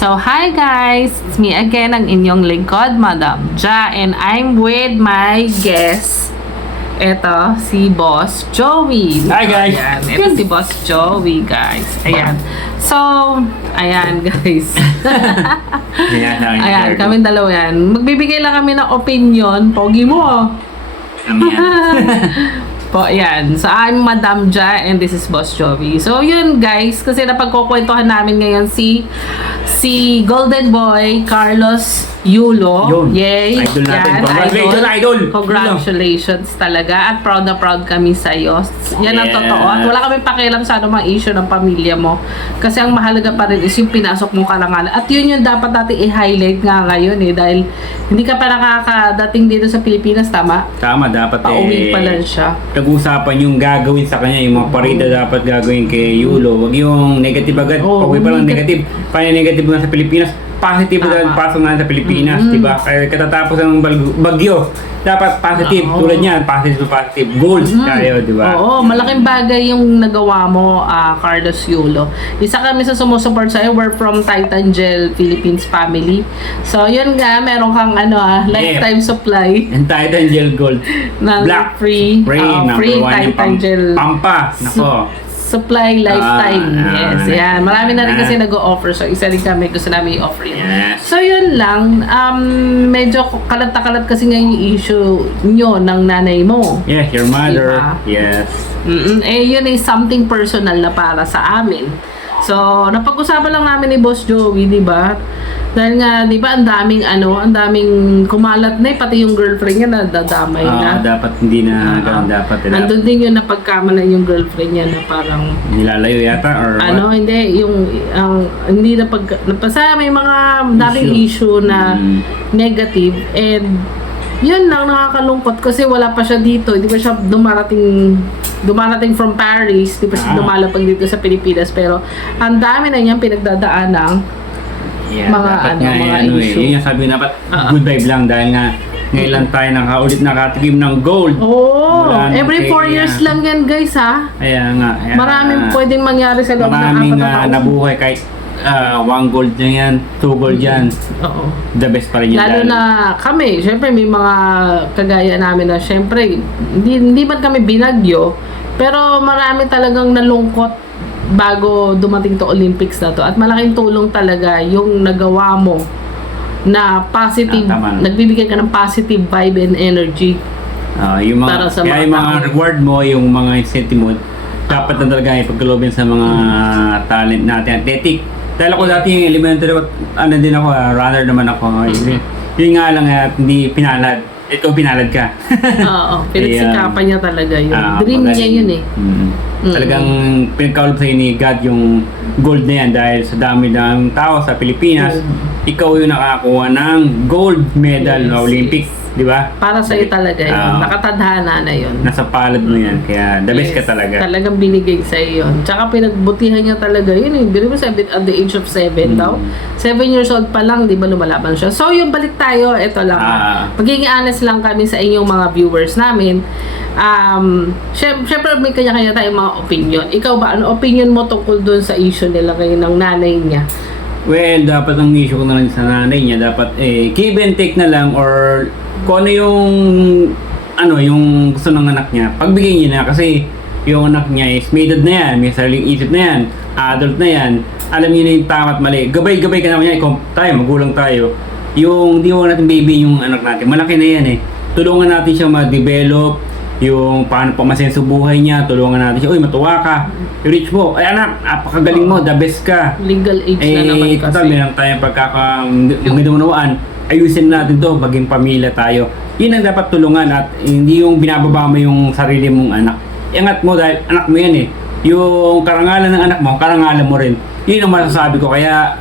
So, hi guys! It's me again, ang inyong lingkod, Madam Ja, and I'm with my guest. Ito, si Boss Joey. Hi guys! Ayan, ito si Boss Joey, guys. Ayan. So, ayan guys. Ayan, kami dalawa yan. Magbibigay lang kami ng opinion. Pogi mo, oh. Po, ayan. So, I'm Madam Ja and this is Boss Joey. So, yun guys, kasi napagkukwentuhan namin ngayon si Golden Boy Carlos Yulo. Yun. Yay! Idol natin. Yan, Congratulations, idol! Congratulations talaga. At proud na proud kami sa'yo. Yan ang Yes. totoo. At wala kami pakialam sa anumang issue ng pamilya mo. Kasi ang mahalaga pa rin is yung pinasok mong karangalan. At yun yung dapat natin i-highlight nga ngayon eh. Dahil hindi ka pa nakakadating dito sa Pilipinas, tama? Tama, dapat Pauwi pa lang siya. Pag-usapan yung gagawin sa kanya, yung mga parida dapat gagawin kay Yulo. Huwag yung negative agad. Oo, Pag-uwi pa lang negative. Paano negative nga sa Pilipinas? Positive na pasok nga sa Pilipinas, di ba? Kaya katatapos ng bagyo, dapat positive. Tulad niyan, positive. Goals tayo, di ba? Oo, malaking bagay yung nagawa mo, Carlos Yulo. Isa kami sa sumusupport sa'yo. We're from Titan Gel Philippines family. So, yun nga, meron kang lifetime supply And Titan Gel Gold. ng Black. free Number one yung Titan Gel Pampa. Nako. supply lifetime. Yes, yan. Marami na rin kasi nag-o-offer. So, isa rin kami. Gusto namin i-offer yun. Yes. So, yun lang. Medyo kalat na kalat kasi ngayon yung issue nyo ng nanay mo. Yes, your mother. Diba? Yes. Yun is something personal na para sa amin. So, napag-usapan lang namin ni Boss Joey, di ba? Dahil nga, di ba, ang daming kumalat na pati yung girlfriend niya nadadamay na. Dapat hindi na ganun dapat. Andun din yun na pagkamalan yung girlfriend niya na parang Nilalayo yata or what? hindi, hindi na napasa may mga daming issue na negative and yun lang nakakalungkot kasi wala pa siya dito, hindi pa siya dumarating from Paris, di pa siya dumalapag dito sa Pilipinas, pero ang dami na niyang pinagdadaanan mga issue. Yun yung sabi dapat good vibe lang dahil nga ngayon lang tayo nakatikim ng gold. Every 4 years lang yan guys ha. Kaya nga. Maraming pwedeng mangyari sa loob ng 4 na taon. Nabuhay kahit 1 gold na yan, 2 gold yan. Oo. The best pa rin yan. Lalo na kami, syempre may mga kagaya namin na syempre hindi man kami binagyo, pero marami talagang nalungkot bago dumating to Olympics na to. At malaking tulong talaga yung nagawa mo na positive, nagbibigay ka ng positive vibe and energy. Yung mga, para sa kaya yung mga reward mo, yung mga incentive mo, dapat na talaga ipagkalobin sa mga talent natin, athletic. Dahil ako dati yung elementary, din ako, runner naman ako. Yun nga lang, hindi pinalad. Ikaw pinalad ka. Oo, pinagsikapan niya talaga yun. Dream niya yun eh. Talagang pinagkaulap sa'yo ni God yung gold na yan dahil sa dami ng tao sa Pilipinas, ikaw yung nakakuha ng gold medal na Olympics, di ba? Para sa'yo talaga yun. Nakatadhana na yun. Nasa palad mo yan, kaya the best ka talaga. Talagang binigay sa'yo yun. Tsaka pinagbutihan niya talaga yun. Biro mo at the age of 7 daw. 7 years old pa lang, di ba lumalaban siya. So yung balik tayo, ito lang. Magiging honest lang kami sa inyong mga viewers namin. Syempre may kanya-kanya tayong mga opinion. Ikaw ba, ano opinion mo tungkol doon sa issue nila ngayon ng nanay niya? Well, dapat ang issue ko na lang sa nanay niya, dapat give and take na lang or kung ano yung gusto ng anak niya, pagbigay niya na kasi yung anak niya is may edad na yan, may sariling isip na yan, adult na yan, alam niya na yung tama at mali. Gabay-gabay ka naman niya, tayo, magulang tayo. Yung di mo natin baby yung anak natin, malaki na yan eh. Tulungan natin siya ma-develop, yung paano pamasenso buhay niya, tulungan natin siya, uy, matuwa ka, i-reach mo, ay anak, apakagaling mo, the best ka. Legal age na naman kasi. Total, meron tayong pagkakamunawaan, ayusin natin to, maging pamilya tayo. Yun ang dapat tulungan at hindi yung binababa mo yung sarili mong anak. Iangat mo dahil anak mo yan eh. Yung karangalan ng anak mo, karangalan mo rin. Yun ang masasabi ko, kaya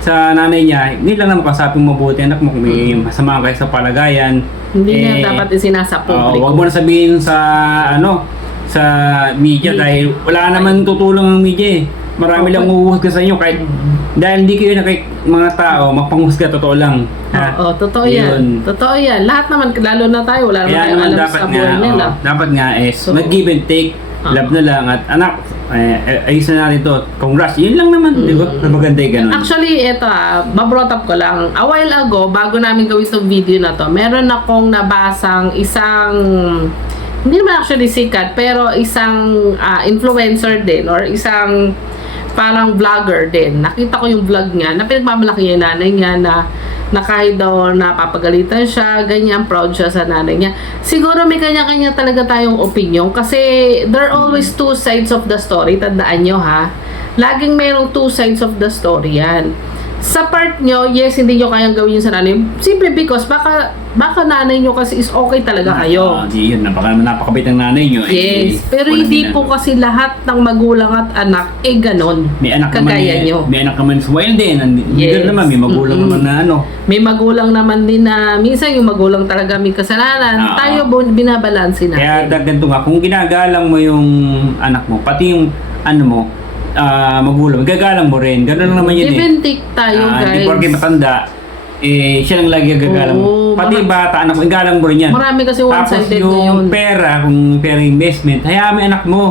sa nanay niya, hindi lang naman kasaping mabuti anak mo kung may masama kayo sa palagayan. Hindi na dapat isinasa publiko. Huwag mo na sabihin sa sa media dahil wala naman tutulong ng media eh. Marami lang uhuhusga sa inyo kahit dahil hindi kayo na kay mga tao magpanghusga, totoo lang. Oo, totoo yan. Totoo yan. Lahat naman, lalo na tayo, wala naman tayong alam sa buhay nila. Dapat nga is mag-give and take, love na lang at anak, ayos na natin to. Congrats. Yun lang naman, di ba? Na maganda yung ganun. Actually, ito babrought up ko lang. A while ago, bago namin gawin itong video na to, meron akong nabasang isang, hindi naman actually sikat, pero isang influencer din, or isang parang vlogger din. Nakita ko yung vlog niya, na pinagmamalaki yung nanay niya na kahit daw napapagalitan siya, ganyan, proud siya sa nanay niya. Siguro may kanya-kanya talaga tayong opinion kasi there are always two sides of the story. Tandaan nyo ha. Laging merong two sides of the story yan. Sa part nyo, yes, hindi nyo kayang gawin yun sa nanay. Simply because baka nanay nyo kasi is okay talaga kayo. Yun, napakabait ng nanay nyo. Yes, pero hindi po kasi lahat ng magulang at anak ganon. May anak kagaya naman, nyo. May anak naman smile din. Yes. Naman, may magulang naman na ano. May magulang naman din na minsan yung magulang talaga may kasalanan. Tayo binabalansin natin. Kaya ganito nga, kung ginagalang mo yung anak mo, pati yung ano mo, magulang, gagalang mo rin. Ganun lang naman yun Give and take tayo, guys. Hindi porke matanda, siya lang lagi gagalang mo. Oo, Pati bata, anak mo, igalang mo rin yan. Marami kasi one-sided Tapos na yun. yung pera, kung pera investment, hayaan mo yung anak mo.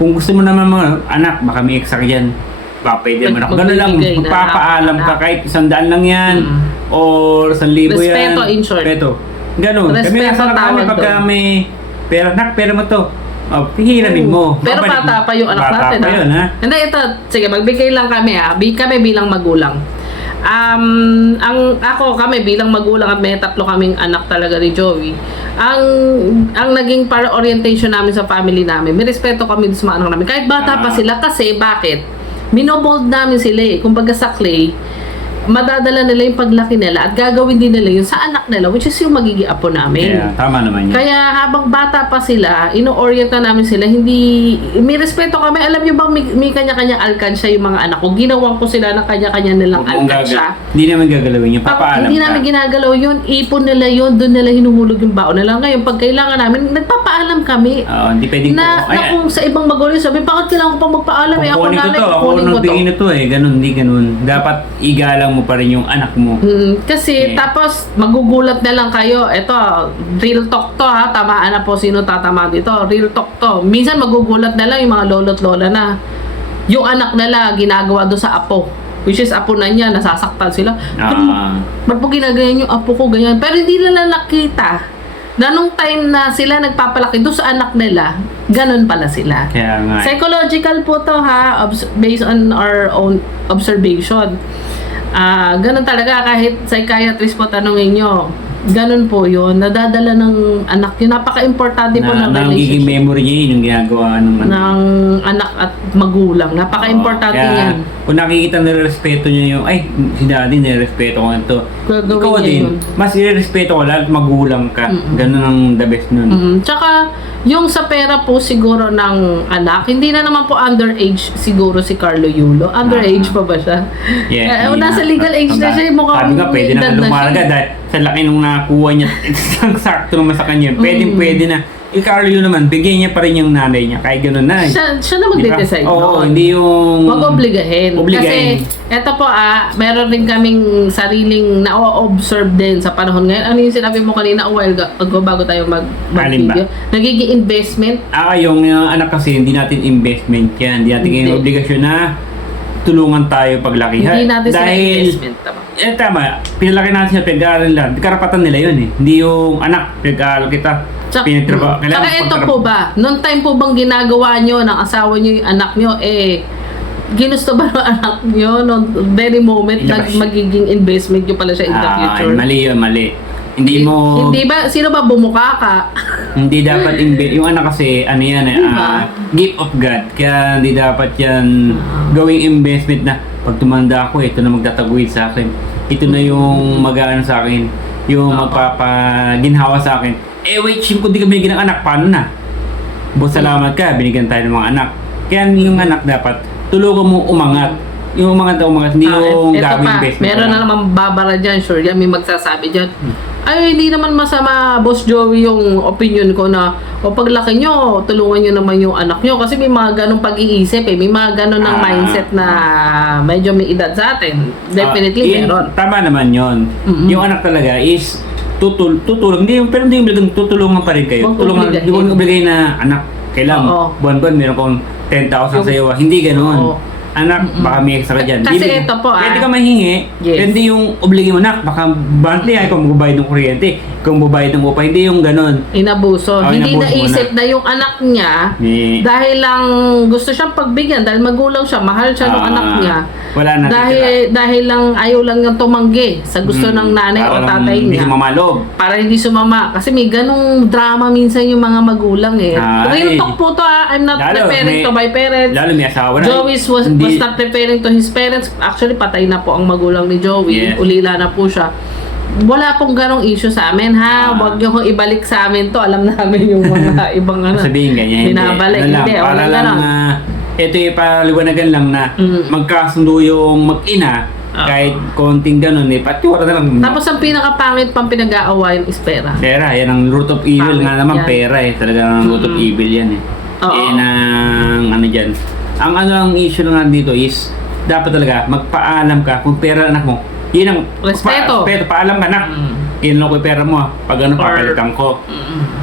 Kung gusto mo naman mga anak, baka may extra yan. Pwede mo na. Ganun lang, Magbibigay na magpapaalam ka anak. kahit 100 lang yan. Or 1,000 yan. Respeto, in short. Respeto. Ganun. Kami Respeto nasa kami tawag pagka doon. may pera, nak, pera mo to. Hihiramin mo. Pero Babalik bata mo. pa yung anak Bata natin. pa yun, ha? Hindi, ito, sige, magbigay lang kami kami bilang magulang. Kami bilang magulang at may tatlo kaming anak talaga ni Joey. Ang naging para orientation namin sa family namin, may respeto kami sa mga anak namin. Kahit bata pa sila kasi bakit? Minomold namin sila kumbaga sa clay, madadala nila yung paglaki nila at gagawin din nila yun sa anak nila, which is yung magiging apo namin. Kaya, tama naman yun. Kaya habang bata pa sila, ino-orient na namin sila, hindi, may respeto kami. Alam niyo bang may kanya-kanya alkansya yung mga anak ko? Ginawan ko sila ng kanya-kanya nilang alkansya. Hindi naman gagalawin yun. Papaalam Hindi ka. namin ginagalaw yun. Ipon nila yun. Doon nila hinuhulog yung baon nila. Ngayon, pag kailangan namin, nagpapaalam kami. Hindi pwedeng Na kung sa ibang magulang, sabi, bakit kailangan ko pa magpaalam? Ako kukunin ko nanay, to, ako kukunin ko nang to. bigay na to ganun, hindi ganun. Dapat igalang mo pa rin yung anak mo. Kasi Okay. tapos magugulat na lang kayo. Ito, real talk to ha. Tamaan na po sino tatama dito. Real talk to. Minsan magugulat na lang yung mga lolo't lola na yung anak nila ginagawa doon sa apo. Which is apo na niya, nasasaktan sila. Ba't po ginagayan yung apo ko ganyan? Pero hindi nila nakita na nung time na sila nagpapalaki doon sa anak nila, ganun pala sila. Kaya nga. Psychological po to ha, based on our own observation. Ganun talaga, kahit psychiatrist po tanungin nyo, ganun po yun, nadadala ng anak yun. Napaka-importante po ng Nagiging relationship memory niya yun yung ginagawa ng anak at magulang. Napaka-importante kaya, yan. Kung nakikita nirespeto niya yung, ay, si daddy nirespeto ko ito. Gagawin Ikaw niya din, yun. mas nirespeto ko lahat, magulang ka. Ganun ang the best nun. Tsaka, yung sa pera po siguro ng anak, hindi na naman po underage siguro si Carlo Yulo. Underage pa ba siya? Yeah, Nasa legal age na siya, mukhang sabi nga, pwede na edad na lumarga siya. dahil sa laki nung nakuha niya, isang sakto naman sa kanya. Pwede na. Carlo yun naman, bigyan niya pa rin yung nanay niya. Kahit gano'n na. Siya na magde-decide. Oo, noon. hindi yung... Wag obligahin. Obligahin. Kasi, eto po meron rin kaming sariling na-observe din sa panahon ngayon. Ano yung sinabi mo kanina a while ago bago tayo Alin mag-video? Nagiging investment. Yung anak kasi, hindi natin investment yan. Hindi natin yung obligasyon na tulungan tayo paglaki. Hindi natin sila Dahil, investment. tama. Pinalaki natin sila, pinag-aaral nila. Karapatan nila yun eh. Hindi yung anak, pinag-aaral kita. Tsaka Kailangan ito po ba, noong time po bang ginagawa nyo ng asawa nyo yung anak nyo, ginusto ba ng anak nyo noong very moment na magiging investment nyo pala siya in the future? Mali yun, mali. Hindi mo... Hindi ba, sino ba bumuka ka? Hindi dapat yung anak kasi ano yan Diba? gift of God. Kaya hindi dapat yan gawing investment na pag tumanda ako, ito na magtataguyod sa akin. Ito na yung mag-aano sa akin, yung magpapaginhawa sa akin. Wait, kung di ka binigyan ng anak, paano na? Salamat ka, binigyan tayo ng mga anak. Kaya yung anak dapat tulungan mo umangat. Yung umangat, hindi yung Ito gawing pa, investment. meron na naman babara dyan, sure yan, may magsasabi dyan. Ay, hindi naman masama, Boss Joey, yung opinion ko na, paglaki nyo, tulungan nyo naman yung anak nyo. Kasi may mga ganong pag-iisip may mga ganon ng mindset na medyo may edad sa atin. Definitely meron. Tama naman yon. Yung anak talaga is tutulong. Pero hindi yung tutulungan pa rin kayo. Huwag Tulungan, obligahin. hindi mo obligay na anak. Kailangan, Oo. buwan-buwan meron kang 10,000 sa'yo. Hindi ganoon. Oo. Anak, baka may extra ka dyan. Kasi ito po, Pwede ka mahingi. Yes. Hindi yung obligin mo, nak. Baka monthly ikaw magbabayad ng kuryente. Ikaw magbabayad ng upa. Hindi yung ganon. Inabuso. Hindi inabuso mo naisip na yung anak niya, dahil lang gusto siyang pagbigyan, dahil magulang siya, mahal siya ng anak niya. Wala na. Dahil lang ayaw lang niyang tumanggi sa gusto ng nanay o tatay Hindi niya. sumamalob. Para hindi sumama. Kasi may ganong drama minsan yung mga magulang eh. Ay. Real talk po to I'm not Lalo, referring to my parents. Lalo may asawa na. Joey was not referring to his parents. Actually, patay na po ang magulang ni Joey. Yes. Ulila na po siya. Wala pong ganong issue sa amin, ha? Huwag niyo kong ibalik sa amin to. Alam namin yung mga ibang Sabihin ganyan. binabalik. Ano lang, Hindi, para wala lang ganon. ito yung paliwanagan lang na magkasundo yung mag-ina. Kahit konting ganon patiwara na lang. Tapos ang pinakapangit pang pinag-aawayan is pera. Pera, yan ang root of evil Pangit nga naman, yan. pera talagang root of evil yan Oo. Yan ang ano dyan. Ang ang issue lang dito is, dapat talaga magpaalam ka kung pera anak mo. Yun ang Respeto. paalam ka anak. Yun lang ko yung pera mo pag ano papalitan ko.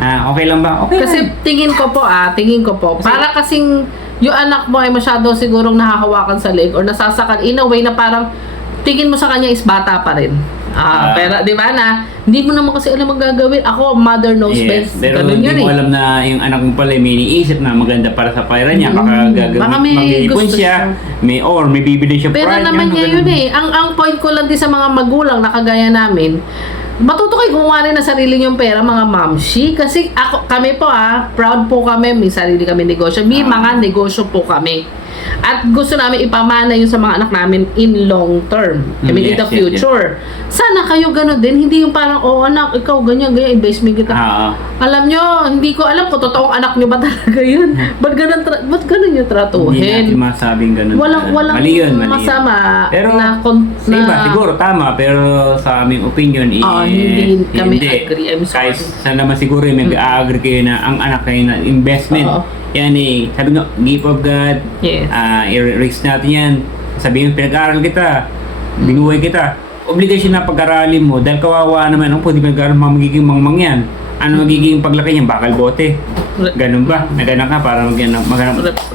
Okay lang ba? Okay Kasi lang. tingin ko po, para kasing yung anak mo ay masyado sigurong nahahawakan sa leg or nasasakan in a way na parang tingin mo sa kanya is bata pa rin. Pero di ba na hindi mo naman kasi alam ang gagawin. Ako, mother knows best. Pero Ganun hindi yun mo eh. alam na yung anak mo pala may iniisip na maganda para sa pera niya. Baka Baka may mag-iipon gusto siya. siya. May bibili siya Pero pride naman niya yun eh. Ang point ko lang din sa mga magulang na kagaya namin, matuto kayo gumawa rin ng sarili niyong pera, mga mamshi. Kasi kami po proud po kami, may sarili kami negosyo. May mga negosyo po kami. At gusto namin ipamana yun sa mga anak namin in long term. I mean, in the future. Sana kayo gano'n din. Hindi yung parang, anak, ikaw ganyan, investment kita. Alam nyo, hindi ko alam kung totoong anak nyo ba talaga yun. Ba't ganun yung tratuhin? Hindi natin masabing ganun. Walang mali yun. masama Pero na sa iba, siguro tama, pero sa aming opinion, hindi kami agree. I'm sorry. Kahit saan naman siguro mag-agree kayo na ang anak kayo na investment. Yan sabi nga, gift of God. Yes. I-risk natin yan. Sabihin, pinag-aaral kita, binuhay kita. Obligation na pag-aralin mo, dahil kawawa naman, pwede pinag-aaral magiging mangmang yan. Ano magiging paglaki niya? Bakal bote. Ganun ba? Naganak ka para maghanap.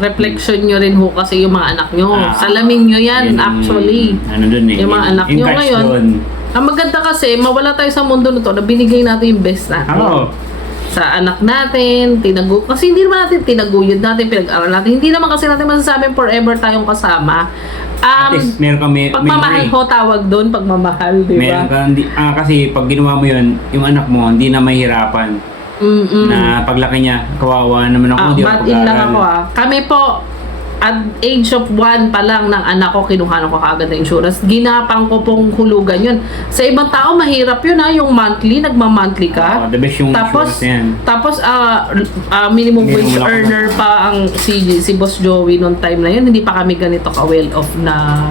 Reflection nyo rin ho kasi yung mga anak nyo. Salamin nyo yan, actually. Ano dun Yung mga anak nyo ngayon. Ang maganda kasi, mawala tayo sa mundo na to na binigay natin yung best natin. Sa anak natin, kasi hindi naman natin tinaguyod natin, pinag-aral natin. Hindi naman kasi natin masasabing forever tayong kasama. At least, meron kami pagmamahal ho tawag doon, pagmamahal, di ba? Meron ka, kasi pag ginawa mo yun, yung anak mo, hindi na mahirapan. Na paglaki niya, kawawa naman ako, hindi ako But-in lang pag-aaral. ako Kami po, at age of 1 pa lang ng anak ko, kinuha ko kaagad ng insurance. Ginapang ko pong hulugan yun. Sa ibang tao, mahirap yun yung monthly, nagma-monthly ka. The best yung Tapos, insurance minimum wage Minimum lang earner pa ang si Boss Joey noong time na yun. Hindi pa kami ganito ka-well off na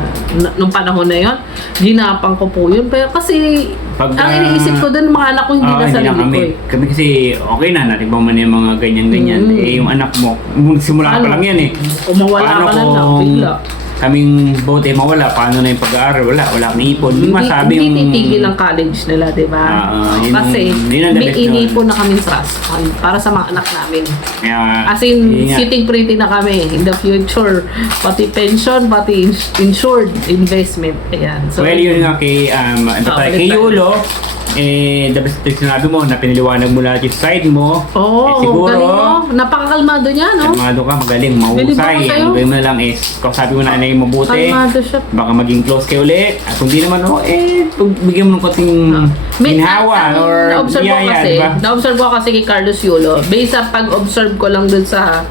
nung panahon na yun. Ginapang ko po yun. Pero kasi, ang iniisip ko dun, mga anak ko hindi na sarili ko eh. Kami kasi, okay na, natin pa man yung mga ganyan-ganyan. Yung anak mo, simula pa lang yan eh. Wala ka na lang, bigla. Kaming bote mawala, paano na yung pag-aaral? Wala kang ipon. Hindi masabi yung... Hindi titigil ang college nila, di ba? Kasi may inipon na kaming trust fund para sa mga anak namin. As in, sitting pretty na kami in the future. Pati pension, pati insured investment. Ayan. So, well, yun nga kay Yulo, the best thing sinabi mo na piniliwanag mo lahat yung side mo. Siguro, galing mo. Napakakalmado niya, no? Kalmado ka, magaling, mahusay. Ang gawin mo na lang is, kung sabi mo na ay mabuti, kalmado siya. baka maging close kayo ulit. At kung di naman, bigyan mo ng konting ginhawa or yaya, diba? Na-observe ko kasi kay Carlos Yulo. Based sa pag-observe ko lang dun sa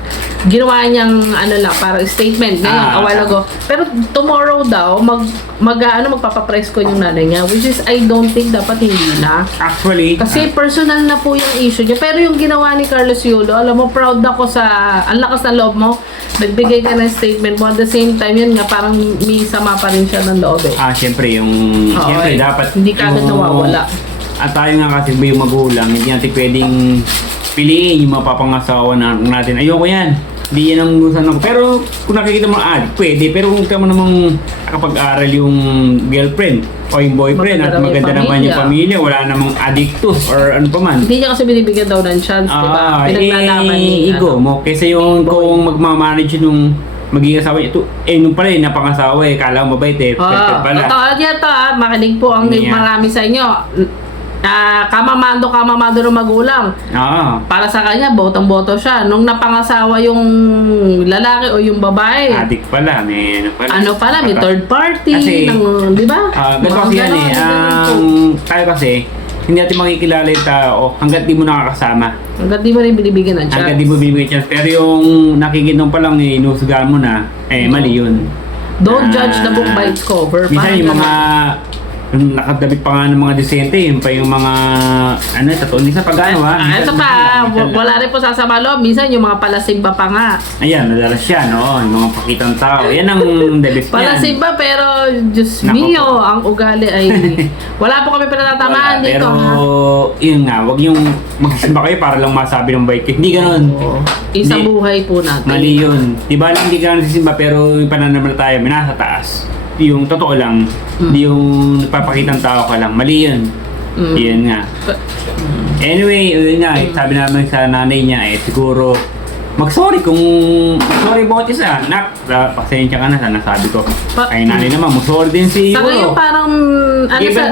ginawa niyang parang statement ngayon, a while ago. Pero tomorrow daw, magpapapress ko yung nanay niya, which is I don't think dapat hindi na. Actually, kasi personal na po yung issue niya. Pero yung ginawa ni Carlos Yulo, alam mo, proud ako sa, ang lakas ng loob mo, nagbigay ka ng statement mo. At the same time, yun nga, parang may sama pa rin siya ng loob eh. Siyempre, siyempre dapat hindi ka agad nawawala. At tayo nga kasi yung magulang, hindi natin pwedeng piliin yung mapapangasawa natin. Ayoko yan. Hindi yan ang gusto ko. Pero kung nakikita mo pwede. Pero kung kita mo namang nakapag-aral yung girlfriend o yung boyfriend at maganda naman yung pamilya, wala namang addictus or ano pa man. Hindi niya kasi binibigyan daw ng chance, di ba? Pinaglalaban ni ego mo. Kasi yung kung magmamanage nung magiging asawa niya, nung pala napangasawa kala mo mabait perfect pala. Totoo yan to makinig po ang marami sa inyo. Kamamado ng magulang. Para sa kanya, botong-boto siya. Nung napangasawa yung lalaki o yung babae, adik pala, may ano pala, may third party, kasi, di ba? ganito kasi yan tayo kasi, hindi natin makikilala yung tao hanggat di mo nakakasama. Hanggat di mo rin binibigyan ng chance. Hanggat di mo binibigyan ng chance. Pero yung nakikitong pa lang, inusugaan mo na, mali yun. Don't judge the book by its cover. Minsan yung mga nakadabit pa nga ng mga disente, yung pa yung mga totoo minsan pag-ano ito pa, wala rin po sasama loob. Minsan yung mga palasimba pa nga. Ayan, madalas siya, no? Yung mga pakitang tao. Yan ang the best niyan. Palasimba, pero Diyos mio, ang ugali ay wala po kami pinatatamaan dito. Pero, yun nga, wag yung magsisimba kayo para lang masabi ng bait kayo. Hindi ganun. Isang buhay po natin. Mali yun. Diba lang hindi ka nagsisimba pero yung pananampalataya may nasa taas. Yung totoo lang, hindi yung nagpapakitang tao ka lang. Mali yun. Yun nga. Anyway, yun nga, sabi namin sa nanay niya, siguro, mag-sorry kung sorry about isa. Nak, pasensya ka na sa nasabi ko. Ay nanay naman, mag-sorry din si Yulo. Sa ngayon parang, sa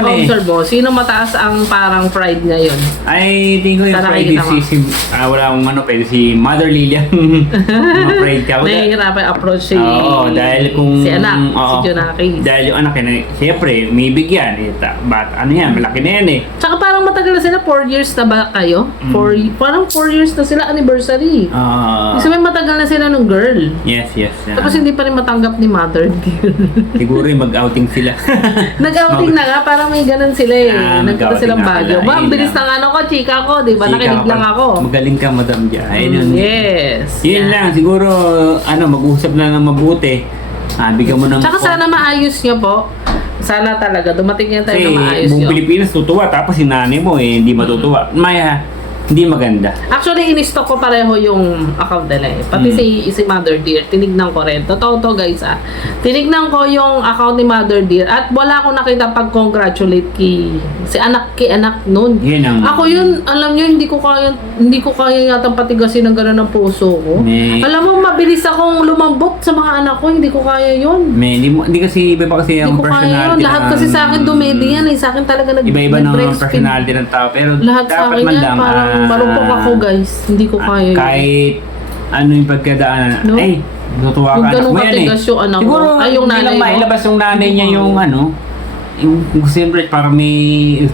na-observe mo, sino mataas ang parang pride ngayon? Ay, tingin ko yung pride si wala akong pwede si Mother Lilian. Pride ka. Nahihirapan approach si dahil kung si anak, si Junaki. Dahil yung anak siyempre, may bigyan. Malaki na yan Tsaka parang matagal na sila, 4 years na ba kayo? Parang 4 years na sila anniversary. Kasi may matagal na sila nung girl. Yes. Tapos hindi pa rin matanggap ni mother girl. Siguro mag-outing sila. Nag-outing na nga, parang may ganun sila Nagpunta silang Baguio. Ang bilis ng chika ko, di ba? Nakinig lang ako. Magaling ka, Madam Dia. Ayun. Yes. Yun lang, siguro, mag-usap na ng mabuti. Bigyan mo ng... Tsaka sana maayos nyo po. Sana talaga, dumating yan tayo na maayos buong nyo. Pilipinas tutuwa, tapos si nanay mo hindi matutuwa. Hindi maganda. Actually, in-stock ko pareho yung account nila Pati si Mother Dear, tinignan ko rin. Totoo to guys Tinignan ko yung account ni Mother Dear at wala akong nakita pag-congratulate kay anak nun. Ako yun, alam nyo, hindi ko kaya yatang patigasin ng gano'n ng puso ko. Alam mo, mabilis akong lumambot sa mga anak ko, hindi ko kaya yun. Hindi kasi, iba kasi yung personality. Lahat kasi sa akin dumedi yan Sa akin talaga iba-iba ng personality ng tao. Pero lahat sa dapat akin man yan, lang, parang marupok ako guys. Hindi ko kaya yun. Kahit ano yung pagkadaanan. Natutuwa ka anak mo yan yung anak mo. Siguro, yung hindi lang mailabas yung nanay niya yung siyempre parang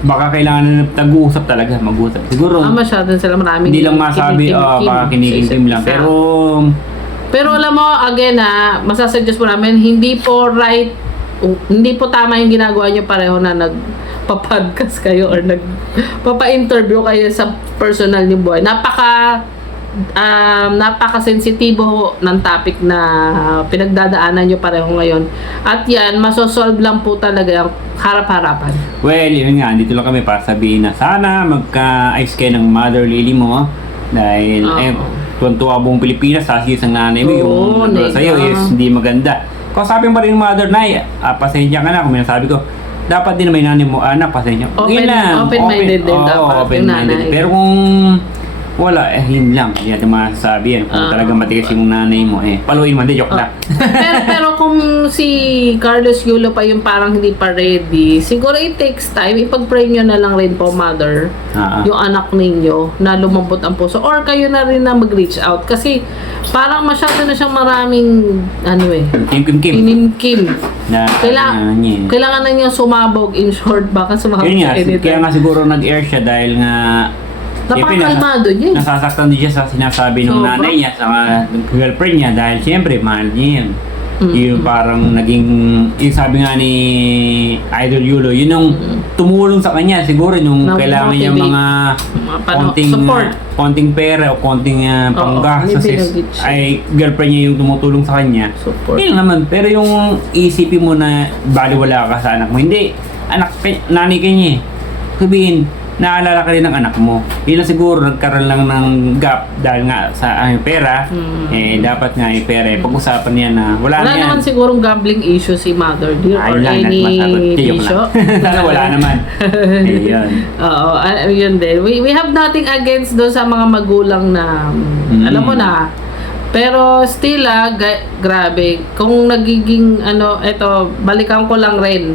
baka kailangan na tag-uusap talaga, mag-uusap. Siguro, masyado sila maraming hindi lang masabi, baka kinikim lang. Pero alam mo, again masasuggest po namin, hindi po tama yung ginagawa nyo pareho na nagpa-podcast kayo or nagpapa-interview kayo sa personal niyo buhay. Napaka-sensitibo ng topic na pinagdadaanan nyo pareho ngayon. At yan, masosolve lang po talaga yung harap-harapan. Well, yun nga, dito lang kami para sabihin na sana magka-ayos kayo ng Mother Lily mo. Dahil, tuwan-tuwa buong Pilipinas, sasiyos ang nanay mo, yung sa'yo is hindi maganda. Kung sabi mo rin Mother Nay, pasensya ka na, kung sabi ko, dapat din may nanay mo, anak, pasensya. Open-minded din dapat yung nanay. Pero kung wala, yun lang. Hindi natin masasabi yan. Kung talaga matigas yung nanay mo, paluin mo, joke lang. pero kung si Carlos Yulo pa yung parang hindi pa ready, siguro it takes time. Ipag-pray nyo na lang rin po, mother, yung anak ninyo na lumambot ang puso. Or kayo na rin na mag-reach out. Kasi parang masyado na siyang maraming, kinimkim. Kailangan na niya sumabog, in short, baka sumabog sa anytime. Kaya nga siguro nag-air siya dahil nga napakakalmado niya. Nasasaktan din siya sa sinasabi ng nanay niya, sa girlfriend niya dahil siyempre mahal niya yan. Yung parang naging, yung sabi nga ni Idol Yulo, yun yung tumulong sa kanya siguro nung kailangan niya mga konting pera o konting panggastos ay girlfriend niya yung tumutulong sa kanya. Yun naman, pero yung isipin mo na baliwala ka sa anak mo, hindi, nanay ka niya sabihin, naalala ka rin ng anak mo. Yun lang siguro, nagkaroon lang ng gap dahil nga sa pera. Dapat nga yung pera, pag-usapan niya na wala na yan. naman sigurong gambling issue si Mother Dear or any issue. Sana wala naman. Ayun. Oo, yun din. We have nothing against doon sa mga magulang na, alam mo na, pero still grabe. Kung nagiging, eto, balikan ko lang rin.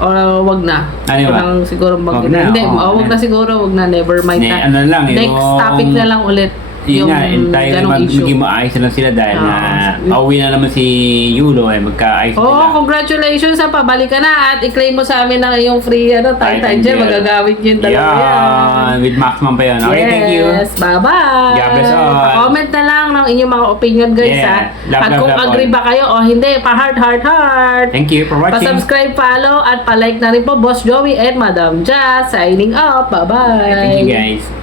O wag na. Ano ba? Parang siguro Wag na, Hindi, oo, wag na siguro, wag na, never mind na. Ano lang, Next topic na lang ulit. Yun nga, tayo ganong issue. magiging maayos na lang sila dahil na pauwi na naman si Yulo magkaayos Oo, sila. congratulations sa pabalik ka na at i-claim mo sa amin ng iyong free time dyan. Magagamit yun dalawa yan. With maximum pa yun. Okay, thank you. Yes, bye-bye. God bless all. Comment na lang ng inyong mga opinion guys Yeah. Love, At love, kung love agree all. ba kayo o hindi, pa-heart. Thank you for watching. Pa-subscribe, follow at pa-like na rin po Boss Joey and Madam Jazz signing off. Bye-bye. Thank you guys.